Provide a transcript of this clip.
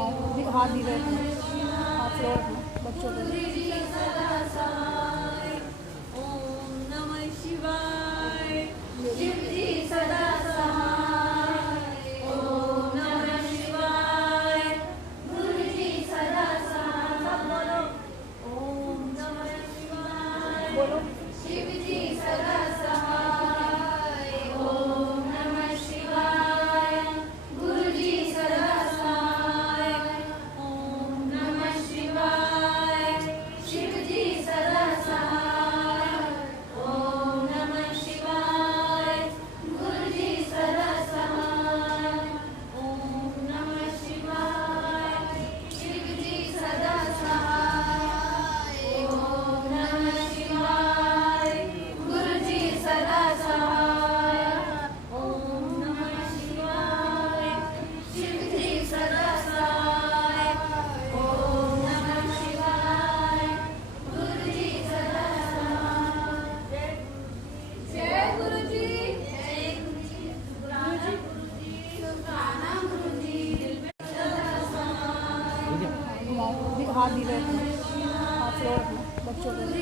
हाथ धीरे रखना, हाथ स्लो रखना बच्चों पे। ओम नमः शिवाय। शिव जी सदा सहाय। ओम नमः शिवाय। गुरु जी सदा सहाय। सब बोलो ओम नमः शिवाय। बोलो शिव जी सदा सहाय। ओम नमः शिवाय। गुरु जी सदा सहाय। ओम नमः शिवाय। शिव जी सदा सहाय। ओम नमः शिवाय। गुरु जी सदा सहाय। ओम नमः शिवाय। शिव जी सदा सहाय। ओम नमः शिवाय। गुरु जी सदा सहाय। ओम नमः शिवाय। शिव जी सदा सहाय। ओम नमः शिवाय। गुरु जी सदा सहाय। जय गुरु जी। जय गुरु जी। शुक्राना गुरु जी। शुक्राना गुरु जी। दिल में सदा सहाय। हाथ धीरे रखना, हाथ स्लो रखना बच्चों पे।